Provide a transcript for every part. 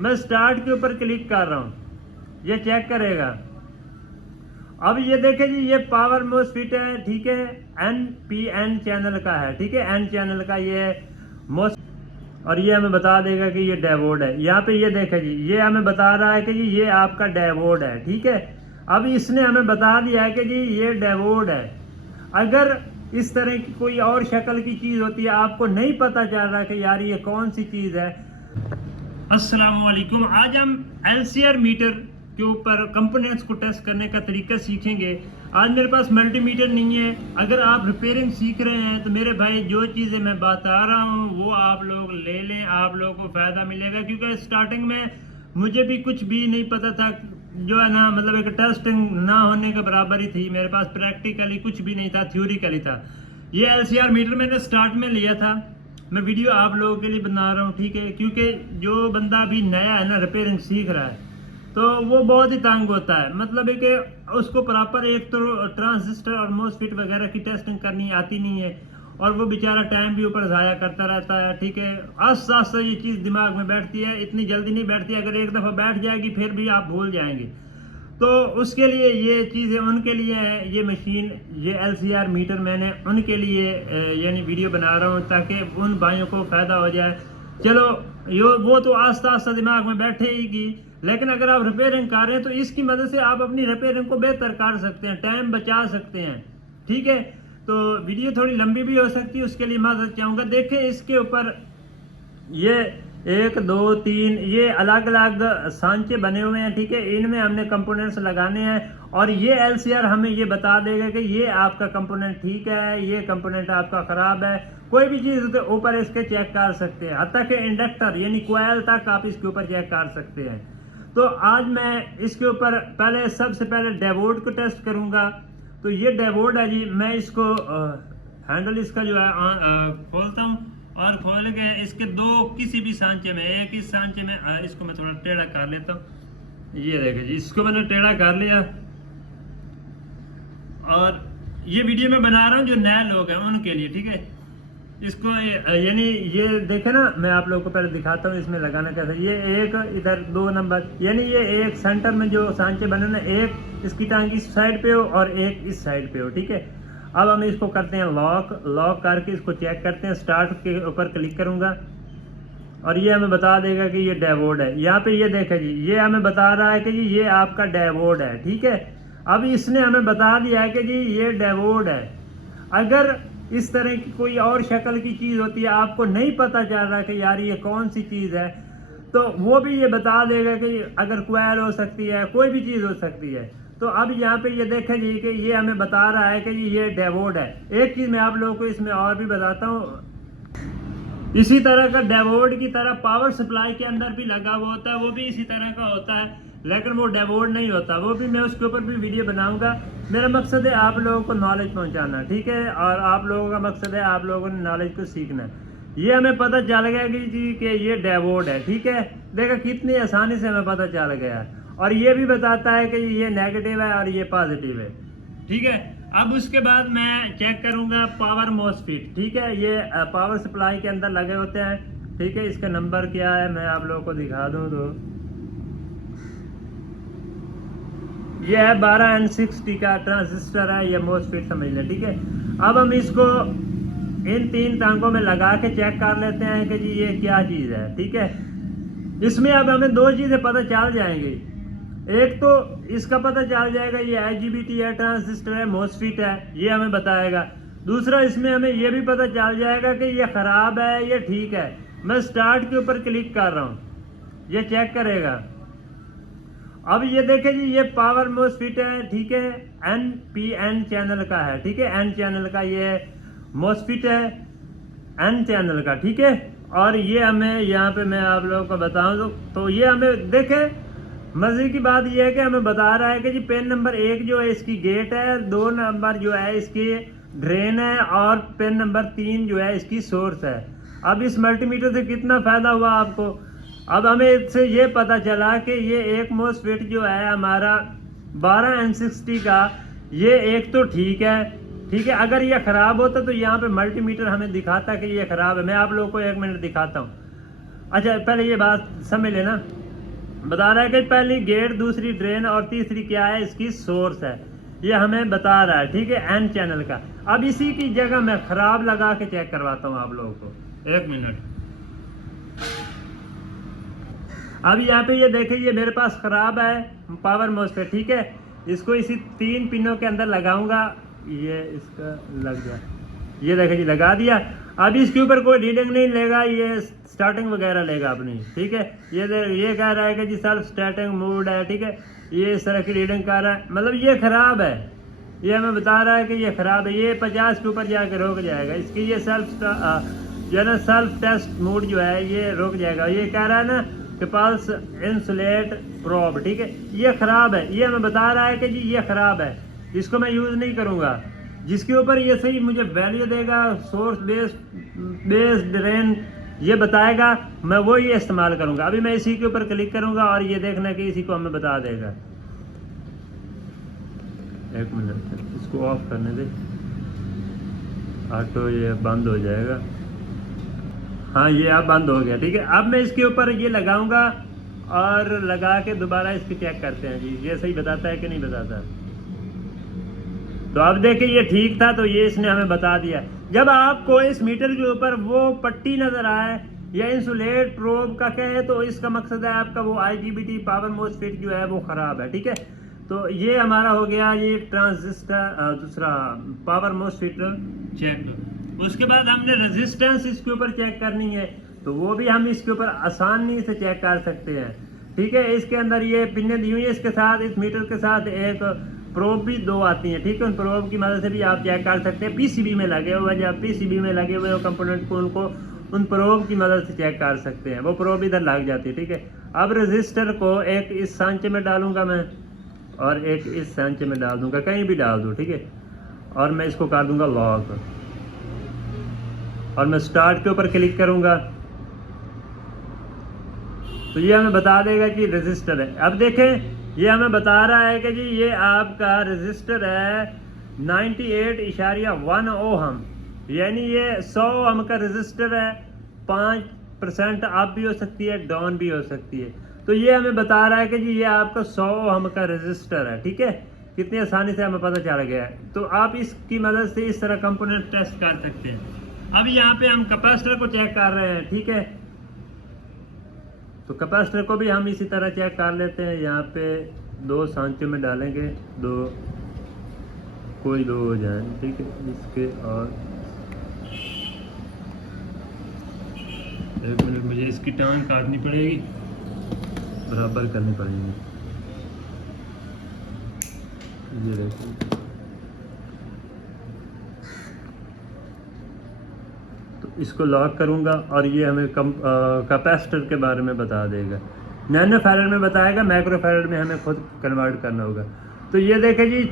मैं स्टार्ट के ऊपर क्लिक कर रहा हूँ, ये चेक करेगा। अब ये देखें जी, ये पावर मोस्फेट है, ठीक है, NPN चैनल का है, ठीक है, N चैनल का ये मोस, और ये हमें बता देगा कि ये डायोड है। यहाँ पे ये देखें जी, ये हमें बता रहा है कि जी ये आपका डायोड है, ठीक है। अब इसने हमें बता दिया है कि जी ये डायोड है। अगर इस तरह की कोई और शक्ल की चीज़ होती है, आपको नहीं पता चल रहा कि यार ये कौन सी चीज़ है। अस्सलाम वालेकुम, आज हम LCR मीटर के ऊपर कंपोनेंट्स को टेस्ट करने का तरीका सीखेंगे। आज मेरे पास मल्टीमीटर नहीं है। अगर आप रिपेयरिंग सीख रहे हैं तो मेरे भाई जो चीज़ें मैं बता रहा हूँ वो आप लोग ले लें, आप लोगों को फ़ायदा मिलेगा। क्योंकि स्टार्टिंग में मुझे भी कुछ भी नहीं पता था, जो है ना, मतलब एक टेस्टिंग ना होने के बराबर ही थी। मेरे पास प्रैक्टिकली कुछ भी नहीं था, थ्योरिकली था। ये LCR मीटर मैंने स्टार्ट में लिया था, मैं वीडियो आप लोगों के लिए बना रहा हूँ, ठीक है। क्योंकि जो बंदा अभी नया है ना, रिपेयरिंग सीख रहा है, तो वो बहुत ही तंग होता है। मतलब है कि उसको प्रॉपर एक तो ट्रांजिस्टर और मोस्फेट वगैरह की टेस्टिंग करनी आती नहीं है, और वो बेचारा टाइम भी ऊपर ज़ाया करता रहता है, ठीक है। आस्ते आस्ते ये चीज़ दिमाग में बैठती है, इतनी जल्दी नहीं बैठती। अगर एक दफ़ा बैठ जाएगी फिर भी आप भूल जाएंगे। तो उसके लिए ये चीज़ें उनके लिए है, ये मशीन, ये LCR मीटर मैंने उनके लिए यानी वीडियो बना रहा हूँ ताकि उन भाइयों को फ़ायदा हो जाए। चलो यो वो तो आस्ता आस्ता दिमाग में बैठेगी, लेकिन अगर आप रिपेयरिंग कर रहे हैं तो इसकी मदद से आप अपनी रिपेयरिंग को बेहतर कर सकते हैं, टाइम बचा सकते हैं, ठीक है। तो वीडियो थोड़ी लंबी भी हो सकती है, उसके लिए मदद चाहूँगा। देखें इसके ऊपर ये 1 2 3 ये अलग अलग सांचे बने हुए हैं, ठीक है। इनमें हमने कंपोनेंट्स लगाने हैं, और ये LCR हमें ये बता देगा कि ये आपका कंपोनेंट ठीक है, ये कंपोनेंट आपका ख़राब है। कोई भी चीज़ तो ऊपर इसके चेक कर सकते हैं, हत्ता कि इंडक्टर यानी कोयल तक आप इसके ऊपर चेक कर सकते हैं। तो आज मैं इसके ऊपर सबसे पहले डायोड को टेस्ट करूँगा। तो ये डायोड है जी, मैं इसको हैंडल इसका जो है खोलता हूँ, और खोल के इसके दो किसी भी सांचे में, एक इस सांचे में इसको मैं थोड़ा टेढ़ा कर लेता हूँ। ये देखिए जी, इसको मैंने टेढ़ा कर लिया। और ये वीडियो मैं बना रहा हूँ जो नए लोग हैं उनके लिए, ठीक है। इसको यानी ये देखे ना, मैं आप लोगों को पहले दिखाता हूँ इसमें लगाना कैसे। ये एक इधर 2 नंबर, यानी ये एक सेंटर में जो सांचे बने ना, एक इसकी टांग इस साइड पे हो और एक इस साइड पे हो, ठीक है। अब हम इसको करते हैं लॉक करके इसको चेक करते हैं। स्टार्ट के ऊपर क्लिक करूंगा और ये हमें बता देगा कि ये डायोड है। यहाँ पे ये देखें जी, ये हमें बता रहा है कि जी ये आपका डायोड है, ठीक है। अब इसने हमें बता दिया है कि जी ये डायोड है। अगर इस तरह की कोई और शक्ल की चीज़ होती है, आपको नहीं पता चल रहा कि यार ये कौन सी चीज़ है, तो वो भी ये बता देगा कि अगर कोयल हो सकती है, कोई भी चीज़ हो सकती है। तो अब यहाँ पे ये देखें जी कि ये हमें बता रहा है कि जी ये डायोड है। एक चीज़ मैं आप लोगों को इसमें और भी बताता हूँ, इसी तरह का डायोड की तरह पावर सप्लाई के अंदर भी लगा हुआ होता है, वो भी इसी तरह का होता है, लेकिन वो डायोड नहीं होता। वो भी मैं उसके ऊपर भी वीडियो बनाऊंगा। मेरा मकसद है आप लोगों को नॉलेज पहुंचाना, ठीक है, और आप लोगों का मकसद है आप लोगों ने नॉलेज को सीखना। ये हमें पता चल गया कि जी कि ये डायोड है, ठीक है। देखा कितनी आसानी से हमें पता चल गया। और ये भी बताता है कि ये नेगेटिव है और ये पॉजिटिव है, ठीक है। अब उसके बाद मैं चेक करूंगा पावर मोस्फेट, ठीक है। ये पावर सप्लाई के अंदर लगे होते हैं, ठीक है। इसका नंबर क्या है मैं आप लोगों को दिखा दूं तो ये है 12N60 का ट्रांजिस्टर है, ये मोस्फेट समझ लें, ठीक है। अब हम इसको इन 3 टांगों में लगा के चेक कर लेते हैं कि जी ये क्या चीज़ है, ठीक है। इसमें अब हमें 2 चीज़ें पता चल जाएंगी। एक तो इसका पता चल जाएगा ये IGBT है, ट्रांजिस्टर है, मोस्फेट है, ये हमें बताएगा। दूसरा इसमें हमें ये भी पता चल जाएगा कि ये ख़राब है, ये ठीक है। मैं स्टार्ट के ऊपर क्लिक कर रहा हूँ, ये चेक करेगा। अब ये देखें जी, ये पावर मोस्फेट है, ठीक है, NPN चैनल का है, ठीक है। N चैनल का ये मोस्फेट है, N चैनल का, ठीक है। और ये हमें यहाँ पे मैं आप लोगों को बताऊँ तो ये हमें देखें, मजे की बात यह है कि हमें बता रहा है कि जी पिन नंबर 1 जो है इसकी गेट है, 2 नंबर जो है इसकी ड्रेन है, और पिन नंबर 3 जो है इसकी सोर्स है। अब इस मल्टीमीटर से कितना फ़ायदा हुआ आपको। अब हमें इससे ये पता चला कि ये एक मोस्फेट जो है हमारा 12N60 का, ये एक तो ठीक है, ठीक है। अगर ये ख़राब होता तो यहाँ पे मल्टीमीटर हमें दिखाता कि ये ख़राब है। मैं आप लोगों को 1 मिनट दिखाता हूँ। अच्छा पहले ये बात समझ लेना, बता रहा है कि पहली गेट, दूसरी ड्रेन और तीसरी क्या है, इसकी सोर्स है, ये हमें बता रहा है, ठीक है, एन चैनल का। अब इसी की जगह मैं खराब लगा के चेक करवाता हूँ आप लोगों को, 1 मिनट। अब यहाँ पे ये देखिए, ये मेरे पास खराब है पावर मॉस्फेट, ठीक है, इसको इसी 3 पिनों के अंदर लगाऊंगा, ये इसका लग गया, ये देखिए जी लगा दिया। अब इसके ऊपर कोई रीडिंग नहीं लेगा, ये स्टार्टिंग वगैरह लेगा अपनी, ठीक है। ये कह रहा है कि जी सेल्फ स्टार्टिंग मूड है, ठीक है, ये इस तरह की रीडिंग कर रहा है, मतलब ये खराब है, ये हमें बता रहा है कि ये खराब है, ये 50 के ऊपर जाकर रुक जाएगा, इसकी ये जो है ना सेल्फ टेस्ट मूड जो है ये रुक जाएगा। ये कह रहा है ना कि पल्स इंसुलेट प्रोब, ठीक है, ये खराब है, ये हमें बता रहा है कि जी ये खराब है, इसको मैं यूज़ नहीं करूँगा। जिसके ऊपर ये सही मुझे वैल्यू देगा, सोर्स बेस ड्रेन ये बताएगा, मैं वो ये इस्तेमाल करूँगा। अभी मैं इसी के ऊपर क्लिक करूँगा और ये देखना कि इसी को हमें बता देगा। 1 मिनट, इसको ऑफ करने दे, ऑटो ये बंद हो जाएगा। हाँ, ये अब बंद हो गया, ठीक है। अब मैं इसके ऊपर ये लगाऊंगा और लगा के दोबारा इसको चेक करते हैं जी, ये सही बताता है कि नहीं बताता। तो अब देखिए ये ठीक था, तो ये इसने हमें बता दिया। जब आपको इस मीटर के ऊपर वो पट्टी नजर आए या इंसुलेट प्रोब का कहे, तो इसका मकसद है आपका वो IGBT पावर मॉस्फेट जो है वो खराब है, ठीक है। तो ये हमारा हो गया ये ट्रांजिस्टर, दूसरा पावर मॉस्फेट चेक। उसके बाद हमने रेजिस्टेंस इसके ऊपर चेक करनी है, तो वो भी हम इसके ऊपर आसानी से चेक कर सकते हैं, ठीक है। इसके अंदर ये पिनें दी हुई है, इसके साथ इस मीटर के साथ एक प्रोब भी 2 आती हैं, ठीक है। उन प्रोब की मदद से भी आप चेक कर सकते हैं, PCB में लगे हुए, जब PCB में लगे हुए कंपोनेंट को उनको उन प्रोब की मदद से चेक कर सकते हैं, वो प्रोब इधर लग जाती है, ठीक है। अब रजिस्टर को एक इस सांचे में डालूंगा मैं और एक इस सांचे में डाल दूंगा, कहीं भी डाल दूँ, ठीक है। और मैं इसको कर दूंगा लॉक और मैं स्टार्ट के ऊपर क्लिक करूंगा, तो ये हमें बता देगा कि रजिस्टर है। अब देखें, ये हमें बता रहा है कि जी ये आपका रजिस्टर है 98.1 ओहम, यानी ये 100 ओहम का रजिस्टर है, 5% अप भी हो सकती है, डाउन भी हो सकती है। तो ये हमें बता रहा है कि जी ये आपका 100 ओहम का रजिस्टर है, ठीक है। कितनी आसानी से हमें पता चल गया है। तो आप इसकी मदद से इस तरह कंपोनेंट टेस्ट कर सकते हैं। अब यहाँ पे हम कैपेसिटर को चेक कर रहे हैं, ठीक है। तो कैपेसिटर को भी हम इसी तरह चेक कर लेते हैं। यहाँ पे 2 सांचों में डालेंगे, 2 कोई 2 हो जाए, ठीक है, इसके। और 1 मिनट, मुझे इसकी टांग काटनी पड़ेगी, बराबर करनी पड़ेगी, ये देखिए। इसको लॉक करूंगा और ये हमें कैपेसिटर के बारे में बता देगा। नैनो फैरड में बताएगा, माइक्रो फैरड में हमें खुद कन्वर्ट करना होगा। तो ये देखें जी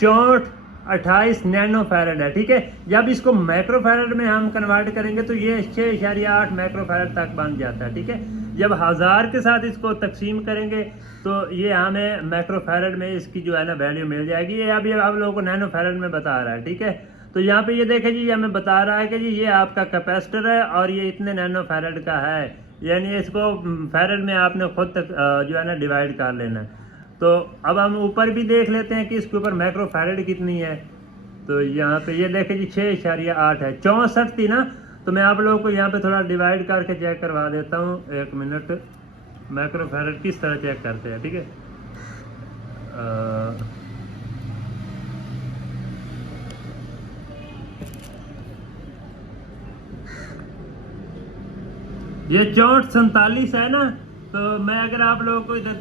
6428 नैनो फैरड है, ठीक है। जब इसको माइक्रो फैरड में हम कन्वर्ट करेंगे तो ये 6.8 माइक्रो फैरड तक बन जाता है, ठीक है। जब 1000 के साथ इसको तकसीम करेंगे तो ये हमें माइक्रो फैरड में इसकी जो है ना वैल्यू मिल जाएगी। ये अभी आप लोगों को नैनो फैरड में बता रहा है, ठीक है। तो यहाँ पे ये देखें जी, ये हमें बता रहा है कि जी ये आपका कैपेसिटर है और ये इतने नैनो फैरड का है, यानी इसको फैरड में आपने खुद तक जो है ना डिवाइड कर लेना है। तो अब हम ऊपर भी देख लेते हैं कि इसके ऊपर माइक्रो फैरड कितनी है। तो यहाँ पे ये देखें जी 6.8 है, 64 थी ना, तो मैं आप लोगों को यहाँ पे थोड़ा डिवाइड करके चेक करवा देता हूँ। 1 मिनट, माइक्रो फैरड किस तरह चेक करते हैं, ठीक है। ये 6447 है ना, तो मैं अगर आप लोगों को इधर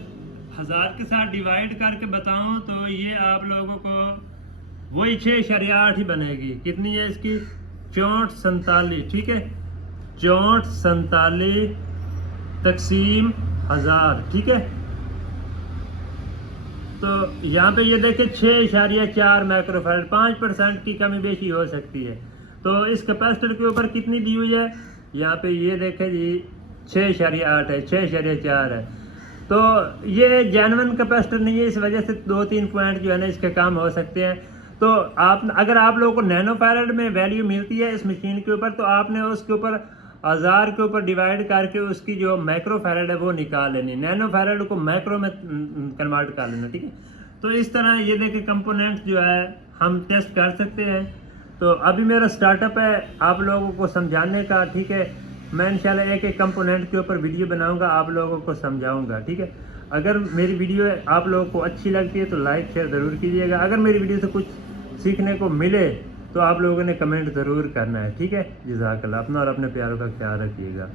1000 के साथ डिवाइड करके बताऊं तो ये आप लोगों को वही 6.8 ही बनेगी। कितनी है इसकी? 6447, ठीक है। 6447 तकसीम 1000, ठीक है। तो यहाँ पे ये देखें 6.4 माइक्रोफैरड, 5% की कमी बेशी हो सकती है। तो इस कैपेसिटर के ऊपर कितनी दी हुई है? यहाँ पे ये देखें जी 6.8 है, 6.4 है। तो ये जेन्युइन कैपेसिटर नहीं है, इस वजह से 2-3 पॉइंट जो है ना इसके काम हो सकते हैं। तो आप अगर आप लोगों को नैनो फैरड में वैल्यू मिलती है इस मशीन के ऊपर, तो आपने उसके ऊपर 1000 के ऊपर डिवाइड करके उसकी जो माइक्रो फैराड है वो निकाल लेनी, नैनो फैराड को माइक्रो में कन्वर्ट कर लेना, ठीक है। तो इस तरह ये देखिए कंपोनेंट जो है हम टेस्ट कर सकते हैं। तो अभी मेरा स्टार्टअप है आप लोगों को समझाने का, ठीक है। मैं इंशाल्लाह एक एक कंपोनेंट के ऊपर वीडियो बनाऊंगा, आप लोगों को समझाऊंगा, ठीक है। अगर मेरी वीडियो आप लोगों को अच्छी लगती है तो लाइक शेयर ज़रूर कीजिएगा। अगर मेरी वीडियो से कुछ सीखने को मिले तो आप लोगों ने कमेंट ज़रूर करना है, ठीक है। जज़ाकल्लाह। अपना और अपने प्यारों का ख्याल रखिएगा।